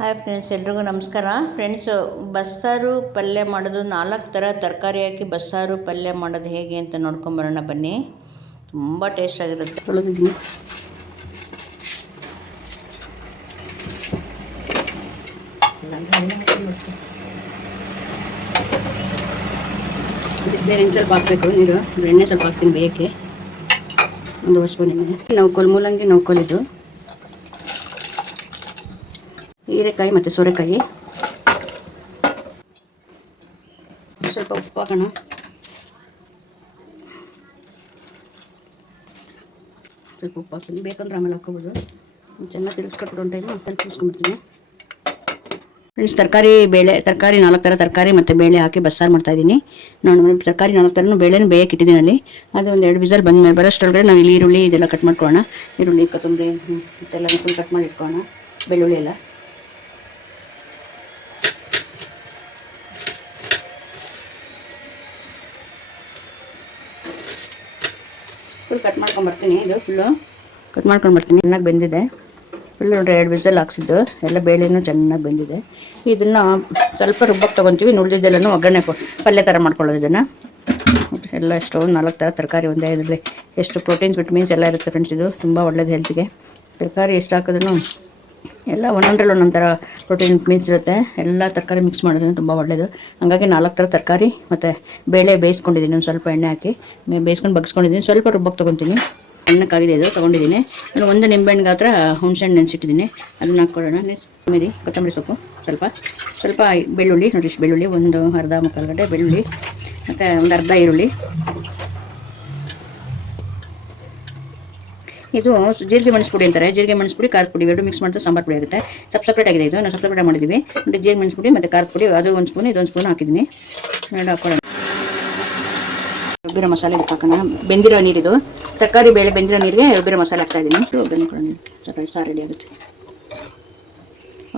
Hi friends ಎಲ್ರಿಗೂ ನಮಸ್ಕಾರ. Friends ಬಸ್ಸಾರು ಪಲ್ಯ ಮಾಡೋದು ನಾಲ್ಕು ಥರ ತರಕಾರಿ ಹಾಕಿ ಬಸ್ಸಾರು ಪಲ್ಯ ಮಾಡೋದು ಹೇಗೆ ಅಂತ ನೋಡ್ಕೊಂಬರೋಣ ಬನ್ನಿ. ತುಂಬ ಟೇಸ್ಟ್ ಆಗಿರುತ್ತೆ. ತೊಳೆದಿದ್ದೀನಿ ಬಿಸಿನೀರಿನ ಸ್ವಲ್ಪ ಹಾಕಬೇಕು? ನೀರು, ಎಣ್ಣೆ ಸ್ವಲ್ಪ ಹಾಕ್ತೀನಿ ಬೇಯಕ್ಕೆ. ಒಂದು ವರ್ಷ ನೌಕೋಲ್ ಮೂಲಂಗಿ ನೌಕೋಲಿದ್ದು ಹೀರೆಕಾಯಿ ಮತ್ತು ಸೋರೆಕಾಯಿ. ಸ್ವಲ್ಪ ಉಪ್ಪು ಹಾಕೋಣ. ಸ್ವಲ್ಪ ಉಪ್ಪು ಹಾಕ್ತೀನಿ ಬೇಕಂದ್ರೆ ಆಮೇಲೆ ಹಾಕೋಬೋದು. ಚೆನ್ನಾಗಿ ತಿರುಗಿಸ್ಕೊಟ್ಬಿಟ್ಟು ಒಂದು ಟೈಮು ಮತ್ತೆ ತಿಳಿಸ್ಕೊಂಬಿಡ್ತೀನಿ ಫ್ರೆಂಡ್ಸ್ ತರಕಾರಿ ಬೇಳೆ, ತರಕಾರಿ ನಾಲ್ಕು ಥರ ತರಕಾರಿ ಮತ್ತು ಬೇಳೆ ಹಾಕಿ ಬಸ್ಸಾರು ಮಾಡ್ತಾಯಿದ್ದೀನಿ ನಾನು ತರಕಾರಿ ನಾಲ್ಕು ಥರನೂ ಬೇಳೆನೂ ಬೇಯಕ್ಕೆ ಇಟ್ಟಿದ್ದೀನಿ ಅಲ್ಲಿ. ಅದು ಒಂದು ಎರಡು ಬಿಸಲ್ ಬಂದ ಮೇಲೆ ಬರೋಷ್ಟೊಳಗಡೆ ನಾವು ಇಲ್ಲಿ ಈರುಳ್ಳಿ ಇದೆಲ್ಲ ಕಟ್ ಮಾಡ್ಕೊಳ್ಳೋಣ. ಈರುಳ್ಳಿ, ಕೊತ್ತಂಬರಿ ಇದೆಲ್ಲ ಕಟ್ ಮಾಡಿ ಇಟ್ಕೊಳ್ಳೋಣ. ಬೆಳ್ಳುಳ್ಳಿ ಎಲ್ಲ. ಫುಲ್ ಕಟ್ ಮಾಡ್ಕೊಂಬರ್ತೀನಿ ಇದು ಫುಲ್ಲು ಕಟ್ ಮಾಡ್ಕೊಂಡು ಬರ್ತೀನಿ. ಚೆನ್ನಾಗಿ ಬೆಂದಿದೆ. ಫುಲ್ಲು ನೋಡ್ರಿ, ಎರಡು ಬಿಸಲ್ ಹಾಕ್ಸಿದ್ದು. ಎಲ್ಲ ಬೇಳೆನೂ ಚೆನ್ನಾಗಿ ಬೆಂದಿದೆ. ಇದನ್ನು ಸ್ವಲ್ಪ ರುಬ್ಬಕ್ಕೆ ತೊಗೊತೀವಿ. ನುಳ್ದಿದ್ದೆಲ್ಲನೂ ಒಗ್ಗರಣೆ ಪಲ್ಯ ಥರ ಮಾಡ್ಕೊಳ್ಳೋದು ಇದನ್ನು. ಎಲ್ಲ ಎಷ್ಟು ನಾಲ್ಕು ಥರ ತರಕಾರಿ ಒಂದೇ ಇದರಲ್ಲಿ. ಎಷ್ಟು ಪ್ರೋಟೀನ್ಸ್ ವಿಟಮಿನ್ಸ್ ಎಲ್ಲ ಇರುತ್ತೆ ಫ್ರೆಂಡ್ಸ್ ಇದು ತುಂಬ ಒಳ್ಳೆಯದು ಹೆಲ್ತಿಗೆ ತರಕಾರಿ ಎಷ್ಟು ಹಾಕಿದ್ರೂ ಎಲ್ಲ ಒಂದೊಂದ್ರಲ್ಲಿ ಒಂದೊಂದು ಥರ ಪ್ರೋಟೀನ್ ಮೀನ್ಸ್ ಇರುತ್ತೆ. ಎಲ್ಲ ತರಕಾರಿ ಮಿಕ್ಸ್ ಮಾಡೋದ್ರಿಂದ ತುಂಬ ಒಳ್ಳೆಯದು ಹಾಗಾಗಿ ನಾಲ್ಕು ಥರ ತರಕಾರಿ ಮತ್ತು ಬೇಳೆ ಬೇಯಿಸ್ಕೊಂಡಿದ್ದೀನಿ. ಒಂದು ಸ್ವಲ್ಪ ಎಣ್ಣೆ ಹಾಕಿ ಬೇಯಿಸ್ಕೊಂಡು ಬಗ್ಸ್ಕೊಂಡಿದ್ದೀನಿ. ಸ್ವಲ್ಪ ರುಬ್ಬಕ್ಕೆ ತೊಗೊತೀನಿ. ಸಣ್ಣಕ್ಕಾಗಿದೆ ಇದು, ತೊಗೊಂಡಿದ್ದೀನಿ. ಆಮೇಲೆ ಒಂದು ನಿಂಬೆಹಣ್ಣು ಗಾತ್ರ, ಹುಣಸೆಹಣ್ಣು ನೆನೆಸಿಟ್ಟಿದ್ದೀನಿ. ಅದನ್ನ ಹಾಕ್ಕೊಳ್ಳೋಣ. ಕೊತ್ತಂಬರಿ ಕೊತ್ತಂಬರಿ ಸೊಪ್ಪು ಸ್ವಲ್ಪ. ಸ್ವಲ್ಪ ಬೆಳ್ಳುಳ್ಳಿ ನೋಡಿ ಬೆಳ್ಳುಳ್ಳಿ, ಒಂದು ಅರ್ಧ ಮುಕ್ಕಾಲು ಗಂಟೆ ಬೆಳ್ಳುಳ್ಳಿ, ಮತ್ತು ಒಂದು ಅರ್ಧ ಈರುಳ್ಳಿ. ಇದು ಜೀರಿಗೆ ಪುಡಿ ಅಂತಾರೆ. ಜೀರಿಗೆ ಮೆಣಸು ಪುಡಿ, ಖಾರದ ಪುಡಿ ಎರಡು ಮಿಕ್ಸ್ ಮಾಡಿದ್ರೆ ಸಾಂಬಾರು ಪುಡಿ ಆಗುತ್ತೆ ಸಪ್ ಸಪ್ರೇಟ್ ಆಗಿದೆ ಇದು. ನಾವು ಸಪ್ರೇಟ್ ಮಾಡಿದ್ದೀವಿ ನೋಡಿ ಜೀರಿಗೆ ಮೆಣಸು ಪುಡಿ ಮತ್ತು ಖಾರದ ಪುಡಿ, ಅದು ಒಂದು ಸ್ಪೂನ್ ಇದೊಂದು ಸ್ಪೂನ್ ಹಾಕಿದ್ದೀನಿ ಎರಡು ಹಾಕೊಳ್ಳೋಣ. ರುಬ್ಬಿರೋ ಮಸಾಲೆ ಹಾಕೋಣ. ಬೆಂದಿರೋ ನೀರಿದು ತರಕಾರಿ ಬೇಳೆ ಬೆಂದಿರೋ ನೀರಿಗೆ ರುಬ್ಬಿರೋ ಮಸಾಲೆ ಹಾಕ್ತಾ ಇದ್ದೀನಿ ಒಗ್ಗರಣೆ ಕೊಡೋಣ. ಸಾರು ರೆಡಿ ಆಗುತ್ತೆ.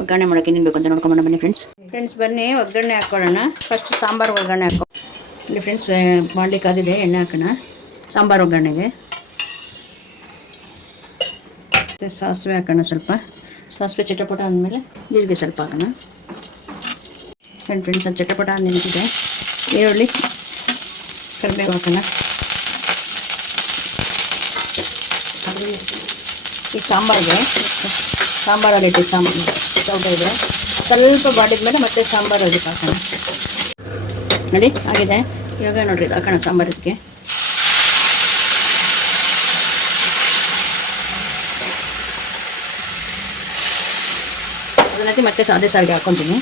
ಒಗ್ಗರಣೆ ಮಾಡೋಕೆ ಏನೇನು ಬೇಕು ಅಂತ ನೋಡ್ಕೊಂಡು ಬನ್ನಿ ಫ್ರೆಂಡ್ಸ್ ಫ್ರೆಂಡ್ಸ್ ಬನ್ನಿ. ಒಗ್ಗರಣೆ ಹಾಕ್ಕೊಳ್ಳೋಣ ಫಸ್ಟ್ ಸಾಂಬಾರು ಒಗ್ಗರಣೆ ಹಾಕೋ ಇಲ್ಲಿ ಫ್ರೆಂಡ್ಸ್ ಮಾಡಲಿಕ್ಕಾಗಿದೆ ಎಣ್ಣೆ ಹಾಕೋಣ. ಸಾಂಬಾರು ಒಗ್ಗರಣೆಗೆ. ಮತ್ತು ಸಾಸಿವೆ ಹಾಕೋಣ ಸ್ವಲ್ಪ. ಸಾಸಿವೆ ಚಟಪಟ ಆದಮೇಲೆ ಜೀರಿಗೆ ಸ್ವಲ್ಪ ಹಾಕೋಣ. ಫ್ರೆಂಡ್ಸ್ ಅದು ಚಟಪಟ ಆದ ನಿಂತಿದೆ ಈರುಳ್ಳಿ ಕರಿಬೇವು ಹಾಕೋಣ. ಈ ಸಾಂಬಾರಿಗೆ, ಸಾಂಬಾರು ಇಟ್ಟು ಸಾಂಬಾರು ಇದೆ. ಸ್ವಲ್ಪ ಬಾಡಿದ ಮೇಲೆ ಮತ್ತೆ ಸಾಂಬಾರು ಅದಕ್ಕೆ ಹಾಕೋಣ. ನೋಡಿ, ಆಗಿದೆ. ಇವಾಗ ನೋಡ್ರಿ, ಹಾಕೋಣ ಸಾಂಬಾರು ಅದನ್ನತಿ ಮತ್ತೆ ಅದೇ ಸಾರಿಗೆ ಹಾಕ್ಕೊತೀನಿ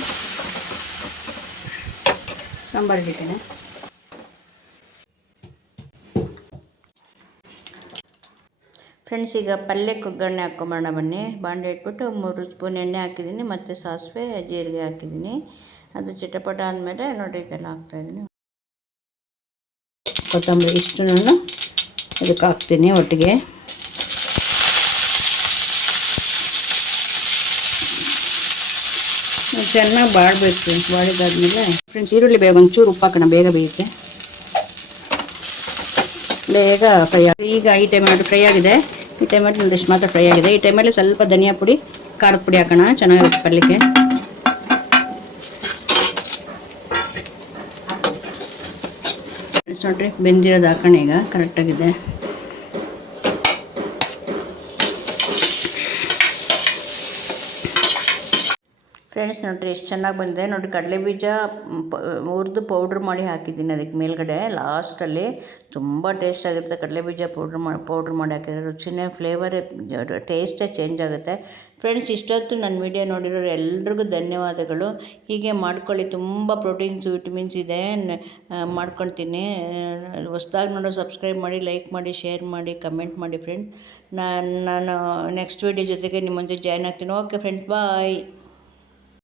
ಸಾಂಬಾರು ಇಟ್ಟಿದ್ದೇನೆ. ಫ್ರೆಂಡ್ಸ್, ಈಗ ಪಲ್ಯಕ್ಕೆ ಒಗ್ಗರಣೆ ಹಾಕ್ಕೊಂಬೋಣ ಬನ್ನಿ. ಬಾಂಡೆ ಇಟ್ಬಿಟ್ಟು ಮೂರು ಸ್ಪೂನ್ ಎಣ್ಣೆ ಹಾಕಿದ್ದೀನಿ, ಮತ್ತು ಸಾಸಿವೆ, ಜೀರಿಗೆ ಹಾಕಿದ್ದೀನಿ. ಅದು ಚಿಟಪಟ ಆದಮೇಲೆ ನೋಡಿ ಇದೆಲ್ಲ ಹಾಕ್ತಾಯಿದ್ದೀನಿ ಕೊತ್ತಂಬರಿ ಇಷ್ಟು ನಾನು ಇದಕ್ಕೆ ಹಾಕ್ತೀನಿ ಒಟ್ಟಿಗೆ. ಚೆನ್ನಾಗಿ ಬಾಡಬೇಕು ಬಾಡಿದಾದ್ಮೇಲೆ ಫ್ರೆಂಡ್ಸ್ ಈರುಳ್ಳಿ ಬೇಗ ಒಂಚೂರು ಉಪ್ಪು ಹಾಕೋಣ, ಬೇಗ ಬೇಯುತ್ತೆ ಬೇಗ ಫ್ರೈ ಆಗಿ ಈಗ ಈ ಟೈಮಲ್ಲಿ ಫ್ರೈ ಆಗಿದೆ. ಈ ಟೈಮಲ್ಲಿ ಒಂದಿಷ್ಟು ಮಾತ್ರ ಫ್ರೈ ಆಗಿದೆ. ಈ ಟೈಮಲ್ಲಿ ಸ್ವಲ್ಪ ಧನಿಯಾ ಪುಡಿ, ಖಾರದ ಪುಡಿ ಹಾಕೋಣ, ಚೆನ್ನಾಗಿರುತ್ತೆ ಪಲ್ಯಕ್ಕೆ. ಬೆಂದಿರೋದು ಹಾಕೋಣ ಈಗ ಕರೆಕ್ಟಾಗಿದೆ ಫ್ರೆಂಡ್ಸ್ ನೋಡಿರಿ, ಎಷ್ಟು ಚೆನ್ನಾಗಿ ಬಂದಿದೆ. ನೋಡಿ ಕಡಲೆ ಬೀಜ ಹುರಿದು ಪೌಡ್ರ್ ಮಾಡಿ ಹಾಕಿದ್ದೀನಿ ಅದಕ್ಕೆ ಮೇಲ್ಗಡೆ. ಲಾಸ್ಟಲ್ಲಿ ತುಂಬ ಟೇಸ್ಟ್ ಆಗುತ್ತೆ ಕಡಲೆ ಬೀಜ ಪೌಡ್ರ್ ಮಾಡಿ ಪೌಡ್ರ್ ಮಾಡಿ ಹಾಕಿದ್ರೆ. ರುಚಿನೇ ಫ್ಲೇವರೇ ಟೇಸ್ಟೇ ಚೇಂಜ್ ಆಗುತ್ತೆ. ಫ್ರೆಂಡ್ಸ್ ಇಷ್ಟೊತ್ತು ನನ್ನ ವಿಡಿಯೋ ನೋಡಿರೋರು ಎಲ್ರಿಗೂ ಧನ್ಯವಾದಗಳು. ಹೀಗೆ ಮಾಡ್ಕೊಳ್ಳಿ. ತುಂಬ ಪ್ರೋಟೀನ್ಸ್ ವಿಟಮಿನ್ಸ್ ಇದೆ. ಮಾಡ್ಕೊಳ್ತೀನಿ. ಹೊಸ್ದಾಗಿ ನೋಡೋ ಸಬ್ಸ್ಕ್ರೈಬ್ ಮಾಡಿ ಲೈಕ್ ಮಾಡಿ ಶೇರ್ ಮಾಡಿ ಕಮೆಂಟ್ ಮಾಡಿ ಫ್ರೆಂಡ್ಸ್ ನಾನು ನಾನು ನೆಕ್ಸ್ಟ್ ವಿಡಿಯೋ ಜೊತೆಗೆ ನಿಮ್ಮ ಜಾಯ್ನ್ ಆಗ್ತೀನಿ. Okay friends bye